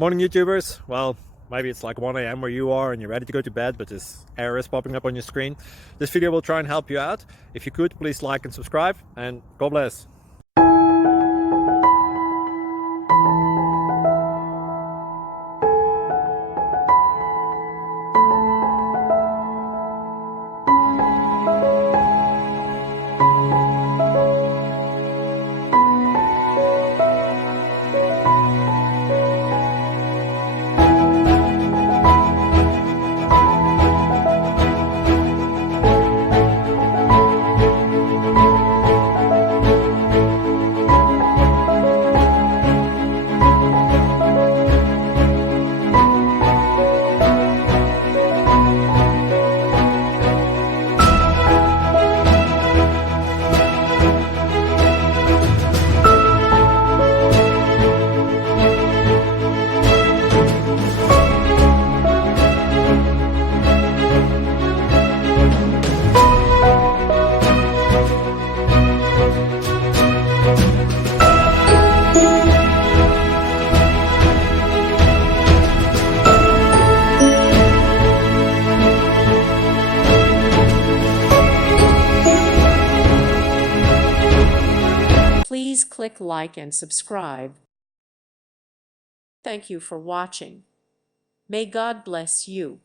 Morning YouTubers. Well, maybe it's like 1 a.m. where you are and you're ready to go to bed, but this error is popping up on your screen. This video will try and help you out. If you could, please like and subscribe, and God bless. Please click like and subscribe. Thank you for watching. May God bless you.